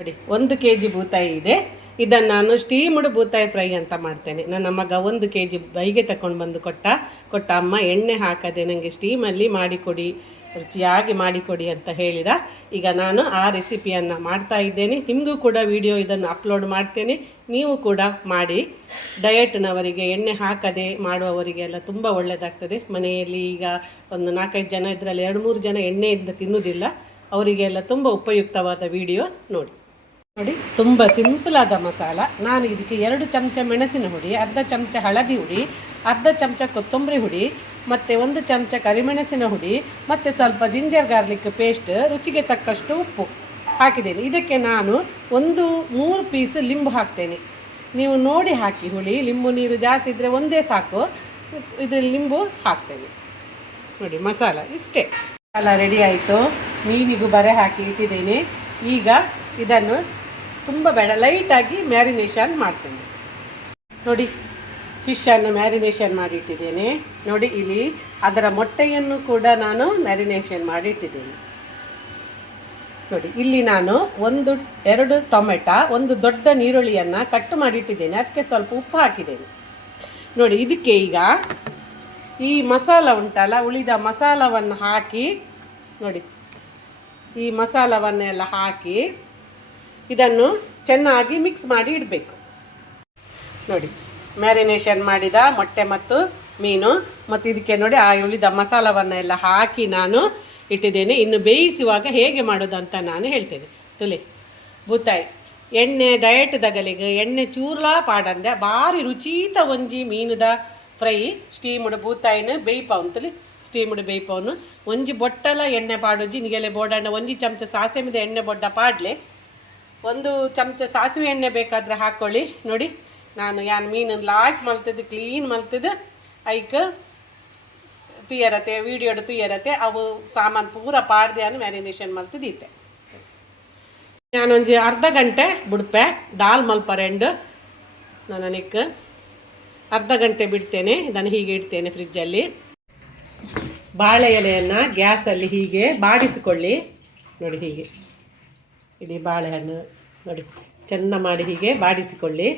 ನೋಡಿ, ಒಂದು K G ಬೂತಾಯಿ ಇದೆ. ಇದನ್ನು ನಾನು ಸ್ಟೀಮ್ಡ್ ಬೂತಾಯಿ ಫ್ರೈ ಅಂತ ಮಾಡ್ತೇನೆ. ನನ್ನ ಮಗ ಒಂದು ಕೆ ಜಿ ಬೈಗೆ ತಗೊಂಡು ಬಂದು ಕೊಟ್ಟ. ಕೊಟ್ಟ ಅಮ್ಮ, ಎಣ್ಣೆ ಹಾಕದೆ ನನಗೆ ಸ್ಟೀಮಲ್ಲಿ ಮಾಡಿಕೊಡಿ, ರುಚಿಯಾಗಿ ಮಾಡಿಕೊಡಿ ಅಂತ ಹೇಳಿದ. ಈಗ ನಾನು ಆ ರೆಸಿಪಿಯನ್ನು ಮಾಡ್ತಾ ಇದ್ದೇನೆ. ನಿಮಗೂ ಕೂಡ ವಿಡಿಯೋ ಇದನ್ನು ಅಪ್ಲೋಡ್ ಮಾಡ್ತೇನೆ. ನೀವು ಕೂಡ ಮಾಡಿ. ಡಯಟ್ನವರಿಗೆ ಎಣ್ಣೆ ಹಾಕದೆ ಮಾಡುವವರಿಗೆಲ್ಲ ತುಂಬ ಒಳ್ಳೆಯದಾಗ್ತದೆ ಮನೆಯಲ್ಲಿ ಈಗ ಒಂದು ನಾಲ್ಕೈದು ಜನ ಇದರಲ್ಲಿ ಎರಡು ಮೂರು ಜನ ಎಣ್ಣೆಯಿಂದ ತಿನ್ನುವುದಿಲ್ಲ ಅವರಿಗೆಲ್ಲ ತುಂಬ ಉಪಯುಕ್ತವಾದ ವಿಡಿಯೋ ನೋಡಿ. ನೋಡಿ, ತುಂಬ ಸಿಂಪಲ್ ಆದ ಮಸಾಲ. ನಾನು ಇದಕ್ಕೆ ಎರಡು ಚಮಚ ಮೆಣಸಿನ ಹುಡಿ, ಅರ್ಧ ಚಮಚ ಹಳದಿ ಹುಡಿ, ಅರ್ಧ ಚಮಚ ಕೊತ್ತಂಬರಿ ಹುಡಿ, ಮತ್ತು ಒಂದು ಚಮಚ ಕರಿಮೆಣಸಿನ ಹುಡಿ, ಮತ್ತು ಸ್ವಲ್ಪ ಜಿಂಜರ್ ಗಾರ್ಲಿಕ್ ಪೇಸ್ಟ್ ರುಚಿಗೆ ತಕ್ಕಷ್ಟು ಉಪ್ಪು ಹಾಕಿದ್ದೇನೆ. ಇದಕ್ಕೆ ನಾನು ಒಂದು ಮೂರು ಪೀಸ್ ಲಿಂಬು ಹಾಕ್ತೇನೆ. ನೀವು ನೋಡಿ ಹಾಕಿ ಹುಳಿ, ಲಿಂಬು ನೀರು ಜಾಸ್ತಿ ಇದ್ದರೆ ಒಂದೇ ಸಾಕು. ಇದರಲ್ಲಿ ಲಿಂಬು ಹಾಕ್ತೇನೆ. ನೋಡಿ, ಮಸಾಲ ಇಷ್ಟೇ. ಮಸಾಲ ರೆಡಿ ಆಯಿತು. ಮೀನಿಗೂ ಬರೆ ಹಾಕಿ ಇಟ್ಟಿದ್ದೇನೆ. ಈಗ ಇದನ್ನು ತುಂಬ ಬೇಡ, ಲೈಟಾಗಿ ಮ್ಯಾರಿನೇಷನ್ ಮಾಡ್ತೇನೆ. ನೋಡಿ, ಫಿಶನ್ನು ಮ್ಯಾರಿನೇಷನ್ ಮಾಡಿ ಇಟ್ಟಿದ್ದೇನೆ ನೋಡಿ, ಇಲ್ಲಿ ಅದರ ಮೊಟ್ಟೆಯನ್ನು ಕೂಡ ನಾನು ಮ್ಯಾರಿನೇಷನ್ ಮಾಡಿ ಇಟ್ಟಿದ್ದೇನೆ ನೋಡಿ, ಇಲ್ಲಿ ನಾನು ಒಂದು, ಎರಡು ಟೊಮೆಟೊ, ಒಂದು ದೊಡ್ಡ ನೀರುಳ್ಳಿಯನ್ನು ಕಟ್ ಮಾಡಿ ಇಟ್ಟಿದ್ದೇನೆ ಅದಕ್ಕೆ ಸ್ವಲ್ಪ ಉಪ್ಪು ಹಾಕಿದ್ದೇನೆ. ನೋಡಿ, ಇದಕ್ಕೆ ಈಗ ಈ ಮಸಾಲ ಉಂಟಲ್ಲ, ಉಳಿದ ಮಸಾಲವನ್ನು ಹಾಕಿ, ನೋಡಿ, ಈ ಮಸಾಲವನ್ನೆಲ್ಲ ಹಾಕಿ ಇದನ್ನು ಚೆನ್ನಾಗಿ ಮಿಕ್ಸ್ ಮಾಡಿ ಇಡಬೇಕು. ನೋಡಿ ಮ್ಯಾರಿನೇಷನ್ ಮಾಡಿದ ಮೊಟ್ಟೆ ಮತ್ತು ಮೀನು ಮತ್ತು ಇದಕ್ಕೆ ನೋಡಿ ಆ ಉಳಿದ ಮಸಾಲವನ್ನೆಲ್ಲ ಹಾಕಿ ನಾನು ಇಟ್ಟಿದ್ದೇನೆ. ಇನ್ನು ಬೇಯಿಸುವಾಗ ಹೇಗೆ ಮಾಡೋದು ಅಂತ ನಾನು ಹೇಳ್ತೇನೆ. ತುಲಿ, ಬೂತಾಯಿ, ಎಣ್ಣೆ ಡಯಟ್ ದಗಲಿಗೆ ಎಣ್ಣೆ ಚೂರ್ಲಾ ಪಾಡಂದೆ, ಭಾರಿ ರುಚೀತ ಒಂಜಿ ಮೀನುದ ಫ್ರೈ ಸ್ಟೀಮ್ಡ್ ಬೂತಾಯಿನ ಬೇಯ್ಪವನು ತುಲಿ ಸ್ಟೀಮ್ಡ್ ಬೇಯ್ಪವನು. ಒಂಜಿ ಬೊಟ್ಟಲ ಎಣ್ಣೆ ಪಾಡೋಜಿ ನಿಗೆಲೆ ಬೋಡಣ್ಣ, ಒಂಜಿ ಚಮಚ ಸಾಸೆ ಮಿದ ಎಣ್ಣೆ ಬೊಡ್ಡ ಪಾಡ್ಲೆ ಒಂದು ಚಮಚ ಸಾಸಿವೆ ಎಣ್ಣೆ ಬೇಕಾದರೆ ಹಾಕ್ಕೊಳ್ಳಿ ನೋಡಿ, ನಾನು ಯಾನ್ ಮೀನನ್ನು ಲಾಯ್ಕ್ ಮಲ್ತಿದ್ದು ಕ್ಲೀನ್ ಮಲ್ತಿದ್ದು. ಐಕ್, ತುಯ್ಯರತೆ ವೀಡಿಯೋಡು ತುಯ್ಯರತೆ, ಅವು ಸಾಮಾನು ಪೂರ ಪಾಡ್ದೆ ಅನ್ನು ಮ್ಯಾರಿನೇಷನ್ ಮಲ್ತಿದ್ದೀತೆ ನಾನೊಂಜಿ ಅರ್ಧ ಗಂಟೆ ಬಿಡ್ಪೆ, ದಾಲ್ ಮಲ್ಪರೆಂಡು ನೆಕ್ ಅರ್ಧ ಗಂಟೆ ಬಿಡ್ತೇನೆ, ಇದನ್ನು ಹೀಗೆ ಇಡ್ತೇನೆ ಫ್ರಿಜ್ಜಲ್ಲಿ. ಬಾಳೆ ಎಲೆಯನ್ನು ಗ್ಯಾಸಲ್ಲಿ ಹೀಗೆ ಬಾಡಿಸಿಕೊಳ್ಳಿ. ನೋಡಿ ಹೀಗೆ. ಇಡೀ ಬಾಳೆಹಣ್ಣು ನೋಡಿ, ಚೆಂದ ಮಾಡಿ ಹೀಗೆ ಬಾಡಿಸಿಕೊಳ್ಳಿ.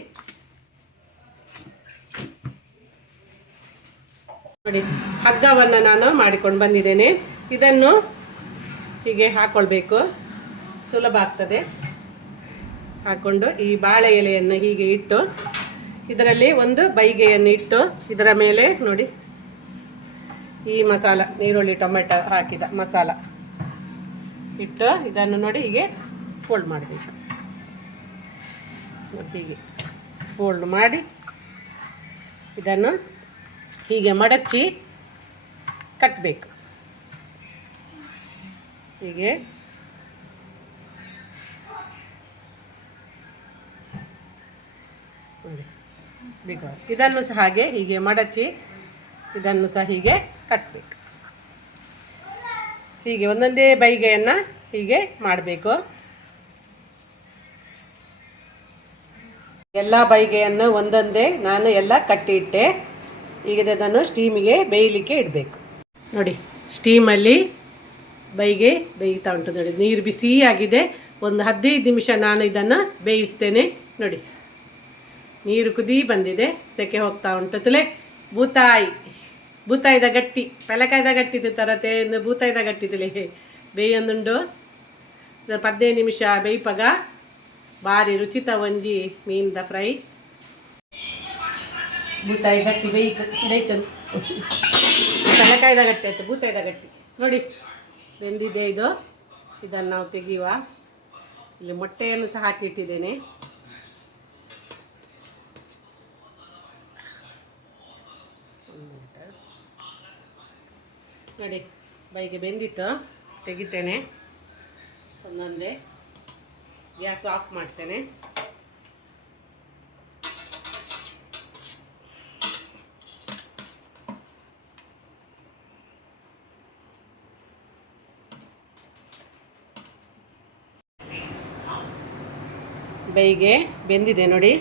ನೋಡಿ, ಹಗ್ಗವನ್ನು ನಾನು ಮಾಡಿಕೊಂಡು ಬಂದಿದ್ದೇನೆ. ಇದನ್ನು ಹೀಗೆ ಹಾಕ್ಕೊಳ್ಬೇಕು ಸುಲಭ ಆಗ್ತದೆ. ಹಾಕ್ಕೊಂಡು ಈ ಬಾಳೆ ಎಲೆಯನ್ನು ಹೀಗೆ ಇಟ್ಟು, ಇದರಲ್ಲಿ ಒಂದು ಬೈಗೆಯನ್ನು ಇಟ್ಟು, ಇದರ ಮೇಲೆ ನೋಡಿ, ಈ ಮಸಾಲ, ಈರುಳ್ಳಿ, ಟೊಮೆಟೊ ಹಾಕಿದ ಮಸಾಲ ಇಟ್ಟು ಇದನ್ನು ನೋಡಿ ಹೀಗೆ ಫೋಲ್ಡ್ ಮಾಡಬೇಕು. ಹೀಗೆ. ಫೋಲ್ಡ್ ಮಾಡಿ ಇದನ್ನು ಹೀಗೆ ಮಡಚಿ ಕಟ್ಟಬೇಕು ಹೀಗೆ. ನೋಡಿ. ಇದನ್ನು ಸಹ ಹಾಗೆ ಹೀಗೆ ಮಡಚಿ ಇದನ್ನು ಸಹ ಹೀಗೆ ಕಟ್ಟಬೇಕು ಹೀಗೆ ಒಂದೊಂದೇ ಬೈಗೆಯನ್ನು ಹೀಗೆ ಮಾಡಬೇಕು. ಎಲ್ಲ ಬೈಗೆಯನ್ನು ಒಂದೊಂದೇ ನಾನು ಎಲ್ಲ ಕಟ್ಟಿ ಇಟ್ಟೆ ಈಗ ಇದನ್ನು ಸ್ಟೀಮಿಗೆ ಬೇಯಲಿಕ್ಕೆ ಇಡಬೇಕು. ನೋಡಿ, ಸ್ಟೀಮಲ್ಲಿ ಬೈಗೆ ಬೇಯ್ತಾ ಉಂಟು ನೋಡಿ, ನೀರು ಬಿಸಿ ಆಗಿದೆ ಒಂದು ಹದಿನೈದು ನಿಮಿಷ ನಾನು ಇದನ್ನು ಬೇಯಿಸ್ತೇನೆ. ನೋಡಿ, ನೀರು ಕುದಿ ಬಂದಿದೆ, ಸೆಕೆ ಹೋಗ್ತಾ ಉಂಟು. ತಲೆ, ಬೂತಾಯಿ, ಬೂತಾಯಿದ ಗಟ್ಟಿ, ಪೆಲಕಾಯ್ದ ಗಟ್ಟಿದ್ದು ತರತೆ ಬೂತಾಯಿದ ಗಟ್ಟಿದುಲೆ ಬೇಯೊಂದುಂಡು ಹದಿನೈದು ನಿಮಿಷ ಬೇಯ್ಪಗ ಭಾರಿ ರುಚಿತ ಒಂಜಿ ಮೀನ್ದ ಫ್ರೈ. ಬೂತಾಯಿ ಗಟ್ಟಿ ಬೇಯ್ ಬೇಯ್ತು ಗಟ್ಟಿ ಆಯ್ತು, ಬೂತಾಯಿದ ಗಟ್ಟಿ. ನೋಡಿ, ಬೆಂದಿದೆ ಇದು. ಇದನ್ನು ನಾವು ತೆಗೆಯುವ. ಇಲ್ಲಿ ಮೊಟ್ಟೆಯನ್ನು ಸಹ ಹಾಕಿಟ್ಟಿದ್ದೇನೆ. ನೋಡಿ ಬೈಗೆ ಬೆಂದಿತ್ತು. ತೆಗಿತೇನೆ. ಒಂದೊಂದೇ. ಗ್ಯಾಸ್ ಆಫ್ ಮಾಡ್ತೇನೆ. ಬೈಗೆ ಬೆಂದಿದೆ ನೋಡಿ.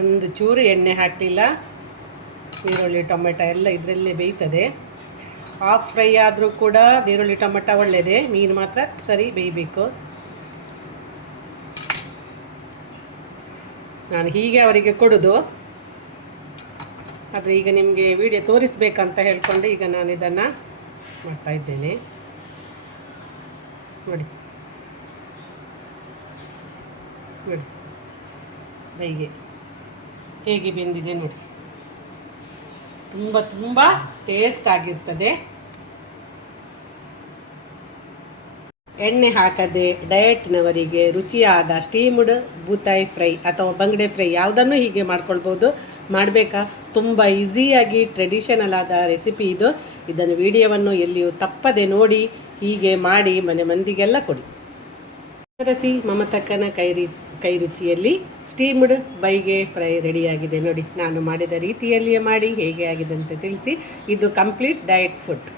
ಒಂದು ಚೂರು ಎಣ್ಣೆ ಹಾಕಲಿಲ್ಲ. ಈರುಳ್ಳಿ, ಟೊಮೆಟೊ ಎಲ್ಲ ಇದರಲ್ಲೇ ಬೇಯ್ತದೆ. ಹಾಫ್ ಫ್ರೈ ಆದರೂ ಕೂಡ ಈರುಳ್ಳಿ, ಟೊಮೆಟೊ ಒಳ್ಳೆಯದೇ ಮೀನು ಮಾತ್ರ ಸರಿ ಬೇಯಬೇಕು. ನಾನು ಹೀಗೆ ಅವರಿಗೆ ಕೊಡೋದು. ಆದರೆ ಈಗ ನಿಮಗೆ ವಿಡಿಯೋ ತೋರಿಸ್ಬೇಕಂತ ಹೇಳ್ಕೊಂಡು ಈಗ ನಾನು ಇದನ್ನು ಮಾಡ್ತಾ ಇದ್ದೇನೆ. ನೋಡಿ. ನೋಡಿ. ಬೈಗೆ ಹೇಗೆ ಬೆಂದಿದೆ ನೋಡಿ. ತುಂಬ ತುಂಬ ಟೇಸ್ಟ್ ಆಗಿರ್ತದೆ. ಎಣ್ಣೆ ಹಾಕದೆ ಡಯಟ್ನವರಿಗೆ ರುಚಿಯಾದ ಸ್ಟೀಮ್ಡ್ ಬೂತಾಯಿ ಫ್ರೈ ಅಥವಾ ಬಂಗಡೆ ಫ್ರೈ ಯಾವುದನ್ನು ಹೀಗೆ ಮಾಡ್ಕೊಳ್ಬೋದು? ಮಾಡಬೇಕಾ? ತುಂಬ ಈಸಿಯಾಗಿ ಟ್ರೆಡಿಷನಲ್ ಆದ ರೆಸಿಪಿ ಇದು. ಇದನ್ನು ವಿಡಿಯೋವನ್ನು ಎಲ್ಲಿಯೂ ತಪ್ಪದೆ ನೋಡಿ, ಹೀಗೆ ಮಾಡಿ ಮನೆ ಮಂದಿಗೆಲ್ಲ ಕೊಡಿ. ರಸಿ ಮಮತಕ್ಕನ ಕೈ ಕೈ ರುಚಿಯಲ್ಲಿ ಸ್ಟೀಮ್ಡ್ ಬೈಗೆ ಫ್ರೈ ರೆಡಿಯಾಗಿದೆ ನೋಡಿ, ನಾನು ಮಾಡಿದ ರೀತಿಯಲ್ಲಿಯೇ ಮಾಡಿ, ಹೇಗೆ ಆಗಿದೆ ಅಂತ ತಿಳಿಸಿ. ಇದು ಕಂಪ್ಲೀಟ್ ಡಯಟ್ ಫುಡ್